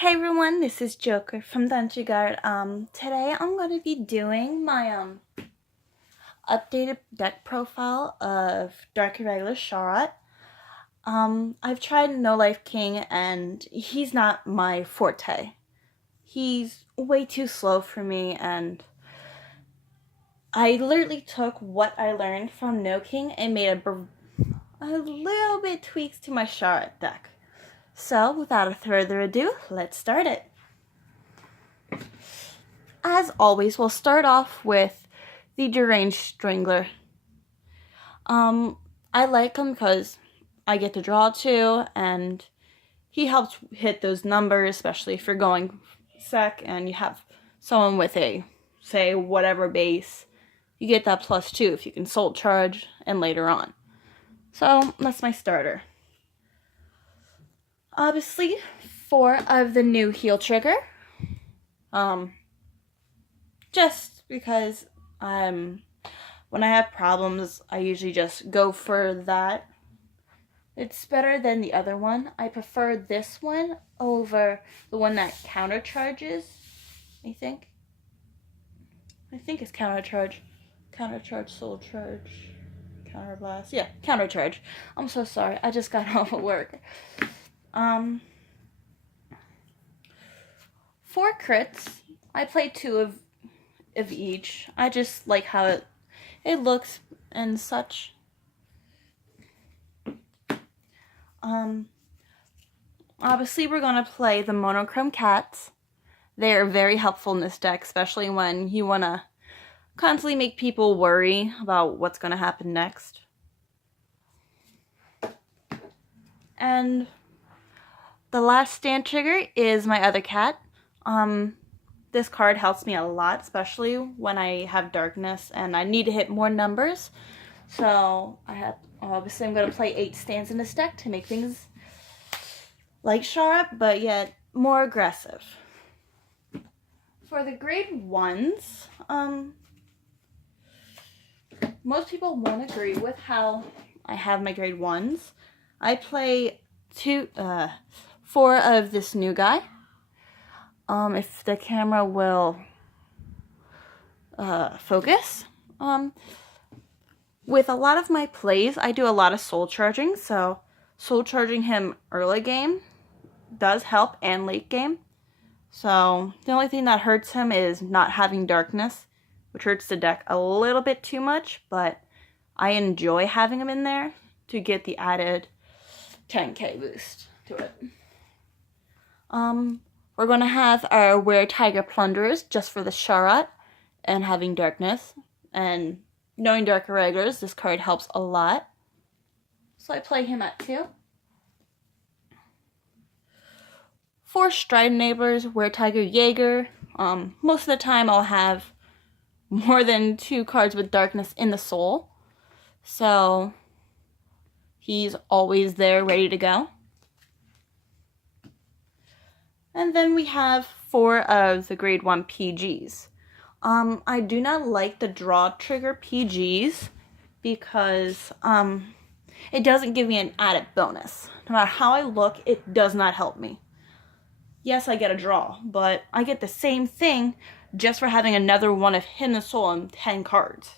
Hey everyone, this is Joker from Dungeon Guard. Today I'm going to be doing my updated deck profile of Dark Irregular Sharat. I've tried No Life King and he's not my forte. He's way too slow for me, and I literally took what I learned from No King and made a little bit tweaks to my Sharat deck. So, without further ado, let's start it. As always, we'll start off with the Deranged Strangler. I like him because I get to draw too, and he helps hit those numbers, especially if you're going sec and you have someone with a, say, whatever base. You get that +2 if you can soul charge and later on. So, that's my starter. Obviously, 4 of the new heal trigger. Just because when I have problems, I usually just go for that. It's better than the other one. I prefer this one over the one that counter charges, I think. I think it's counter charge, soul charge, counter blast. Yeah, counter charge. I'm so sorry. I just got off of work. 4 crits. I play 2 of each. I just like how it looks and such. Obviously we're gonna play the monochrome cats. They are very helpful in this deck, especially when you wanna constantly make people worry about what's gonna happen next. And the last stand trigger is my other cat. This card helps me a lot, especially when I have darkness and I need to hit more numbers. So obviously I'm going to play 8 stands in this deck to make things like Sharat, but yet more aggressive. For the grade 1s, most people won't agree with how I have my grade 1s. I play 4 of this new guy. If the camera will focus. With a lot of my plays, I do a lot of soul charging, so soul charging him early game does help and late game. So the only thing that hurts him is not having darkness, which hurts the deck a little bit too much, but I enjoy having him in there to get the added 10k boost to it. We're going to have our Were-Tiger Plunderers just for the Sharat and having darkness. And knowing Dark Irregulars, this card helps a lot. So I play him at 2. 4 Stride Enablers, Were-Tiger Jaeger. Most of the time I'll have more than 2 cards with darkness in the soul. So he's always there ready to go. And then we have 4 of the grade 1 PGs. I do not like the draw trigger PGs because it doesn't give me an added bonus. No matter how I look, it does not help me. Yes, I get a draw, but I get the same thing just for having another one of Hidden Soul and 10 cards.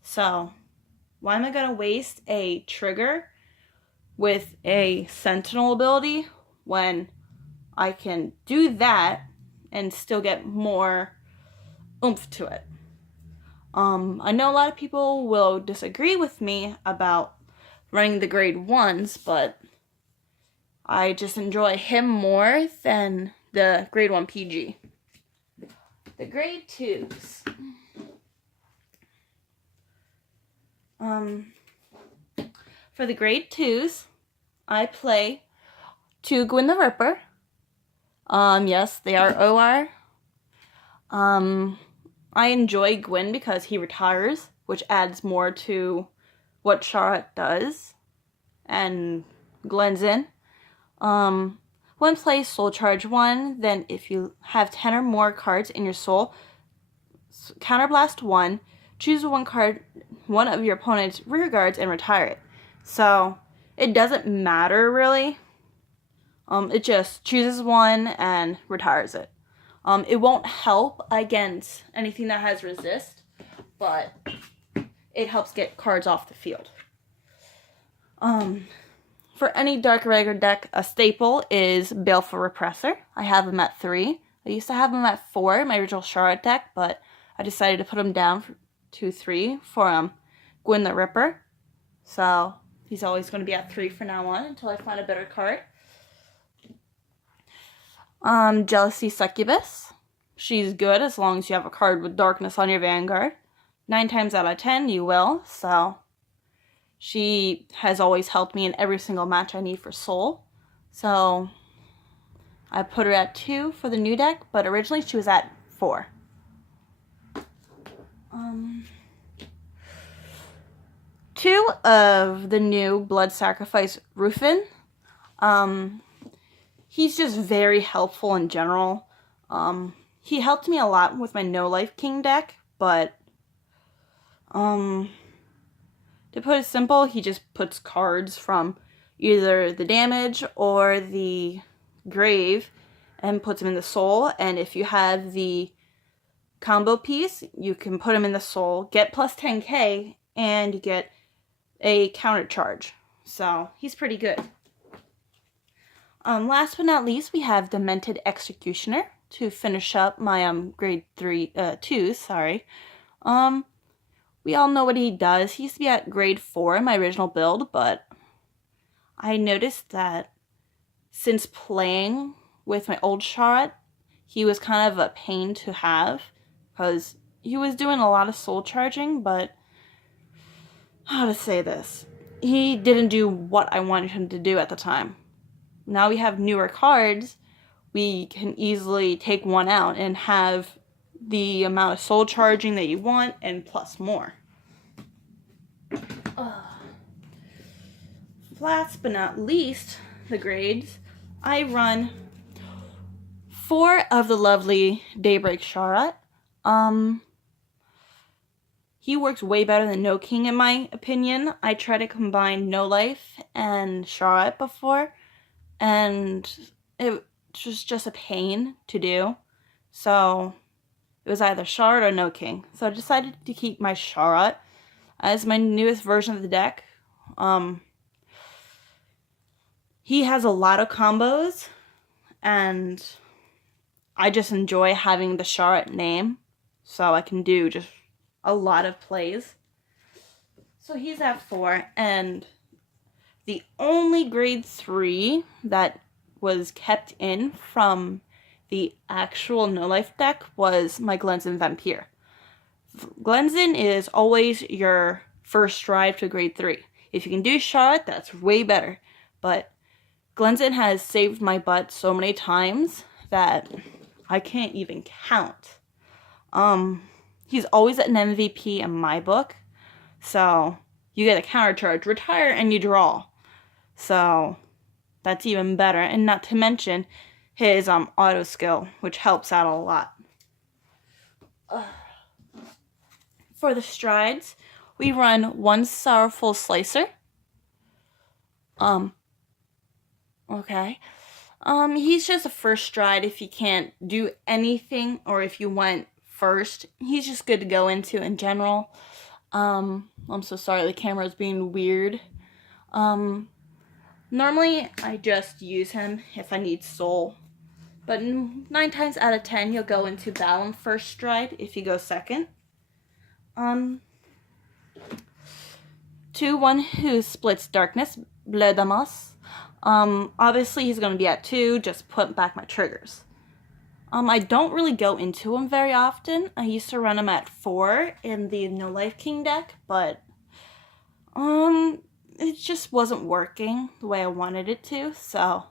So, why am I going to waste a trigger with a Sentinel ability when I can do that and still get more oomph to it? I know a lot of people will disagree with me about running the grade 1s, but I just enjoy him more than the grade 1 PG. The grade 2s. For the grade 2s, I play 2 Gwyn the Ripper. Yes, they are OR. I enjoy Gwyn because he retires, which adds more to what Sharat does and blends in. When play Soul Charge 1, then if you have 10 or more cards in your soul, Counterblast 1, choose one of your opponent's rear guards and retire it. So, it doesn't matter really. It just chooses one and retires it. It won't help against anything that has resist, but it helps get cards off the field. For any dark irregular deck, a staple is Baleful Repressor. I have him at 3. I used to have him at 4 in my original Charlotte deck, but I decided to put him down to 3 for Gwyn the Ripper. So he's always going to be at 3 from now on until I find a better card. Jealousy Succubus. She's good as long as you have a card with darkness on your Vanguard. 9 times out of 10 you will, so she has always helped me in every single match I need for Soul. So I put her at 2 for the new deck, but originally she was at 4. Two of the new Blood Sacrifice Rufin. He's just very helpful in general. He helped me a lot with my No Life King deck, but to put it simple, he just puts cards from either the damage or the grave and puts them in the soul. And if you have the combo piece, you can put them in the soul, get plus 10k, and you get a counter charge. So he's pretty good. Last but not least, we have Demented Executioner to finish up my grade 2. Sorry. We all know what he does. He used to be at grade 4 in my original build, but I noticed that since playing with my old Charlotte, he was kind of a pain to have because he was doing a lot of soul charging, but how to say this? He didn't do what I wanted him to do at the time. Now we have newer cards, we can easily take one out and have the amount of soul charging that you want and plus more. Last but not least, the grades. I run 4 of the lovely Daybreak Charlotte. He works way better than No King in my opinion. I tried to combine No Life and Charlotte before, and it was just a pain to do. So it was either Charlotte or No King. So I decided to keep my Charlotte as my newest version of the deck. He has a lot of combos, and I just enjoy having the Charlotte name, so I can do just a lot of plays. So he's at 4, and the only grade 3 that was kept in from the actual No Life deck was my Glenzin Vampire. Glenzin is always your first stride to grade 3. If you can do Charlotte, that's way better. But Glenzin has saved my butt so many times that I can't even count. He's always an MVP in my book. So you get a counter charge, retire, and you draw. So that's even better. And not to mention his auto skill, which helps out a lot. For the strides, we run 1 Sorrowful Slicer. Okay. He's just a first stride if you can't do anything, or if you went first. He's just good to go into in general. I'm so sorry, the camera's being weird. Normally, I just use him if I need soul. But 9 times out of 10, you'll go into Balam first stride if you go second. 2, one who splits darkness, Bledamas. Obviously he's going to be at 2, just put back my triggers. I don't really go into him very often. I used to run him at 4 in the No Life King deck, but it just wasn't working the way I wanted it to, so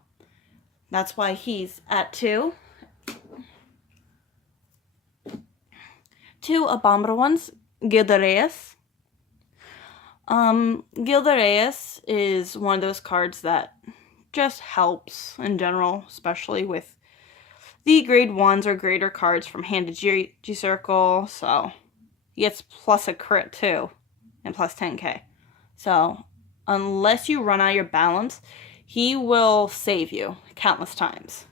that's why he's at 2. 2 abominable ones, Gildereus. Gildereus is one of those cards that just helps in general, especially with the grade 1s or greater cards from Hand to G-Circle, so he gets plus a crit too, and plus 10k. So, unless you run out of your balance, he will save you countless times.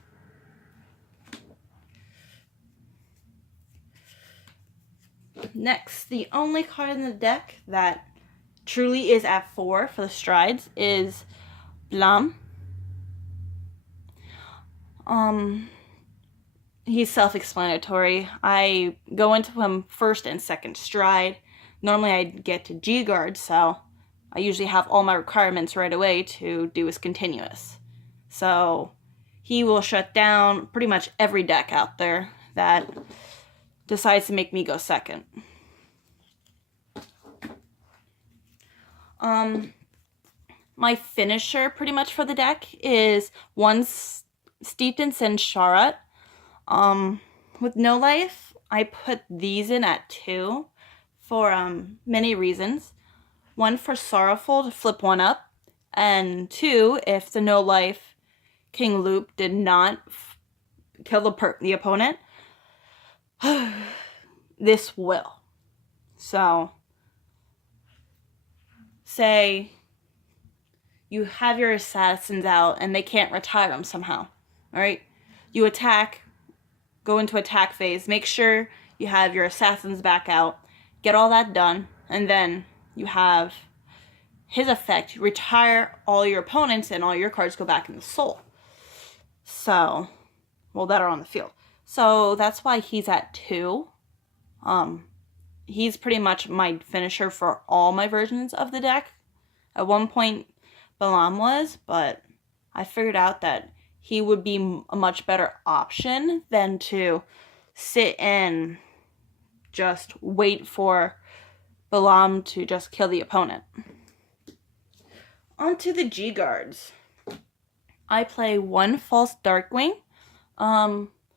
Next, the only card in the deck that truly is at 4 for the strides is Blam. He's self-explanatory. I go into him first and second stride. Normally I get to G guard, so I usually have all my requirements right away to do his continuous. So he will shut down pretty much every deck out there that decides to make me go second. My finisher pretty much for the deck is one Steeped in Sin Sharat. With no life, I put these in at 2 for many reasons. 1 for Sorrowful to flip 1 up, and 2 if the no life King Loop did not kill the opponent. This will. So, say you have your assassins out and they can't retire them somehow. Alright? You attack, go into attack phase, make sure you have your assassins back out, get all that done, and then you have his effect, retire all your opponents and all your cards go back in the soul. So, well, that are on the field. So that's why he's at 2. He's pretty much my finisher for all my versions of the deck. At one point, Balam was, but I figured out that he would be a much better option than to sit and just wait for Balam to just kill the opponent. On to the G guards. I play 1 False Darkwing.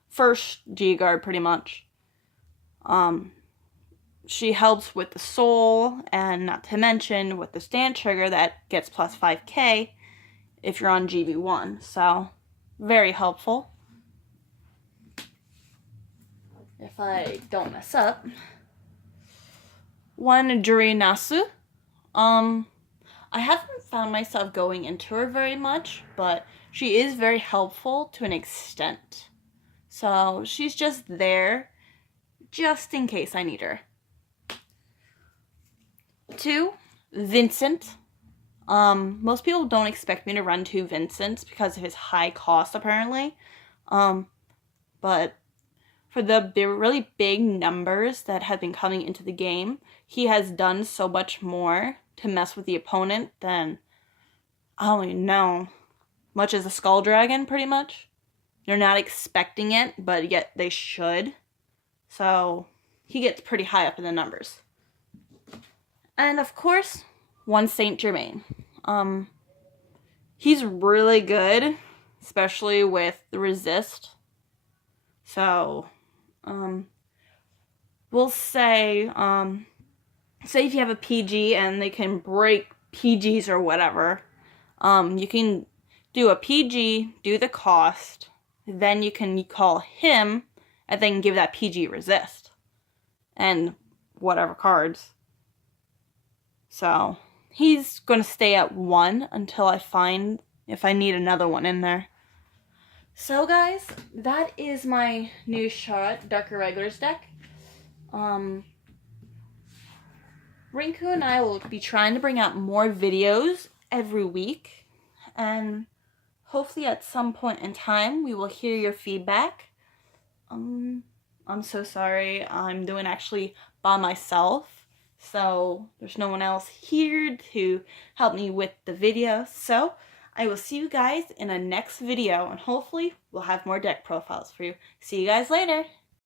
First G guard pretty much. She helps with the soul, and not to mention with the stand trigger that gets plus 5k if you're on GB1. So, very helpful. If I don't mess up. 1 Juri Nasu. I haven't found myself going into her very much, but she is very helpful to an extent. So, she's just there, just in case I need her. 2, Vincent. Most people don't expect me to run 2 Vincents because of his high cost, apparently. But for the really big numbers that have been coming into the game, he has done so much more to mess with the opponent than, I don't even know, much as a Skull Dragon, pretty much. They're not expecting it, but yet they should. So, he gets pretty high up in the numbers. And of course, 1 Saint Germain. He's really good, especially with the resist. So, we'll say, say if you have a PG and they can break PGs or whatever, you can do a PG, do the cost, then you can call him, and then give that PG resist. And whatever cards. So, he's going to stay at 1 until I find if I need another one in there. So guys, that is my new Sharat Dark Irregulars deck. Rinku and I will be trying to bring out more videos every week. And hopefully at some point in time we will hear your feedback. I'm so sorry. I'm doing actually by myself. So, there's no one else here to help me with the video. So, I will see you guys in a next video, and hopefully, we'll have more deck profiles for you. See you guys later!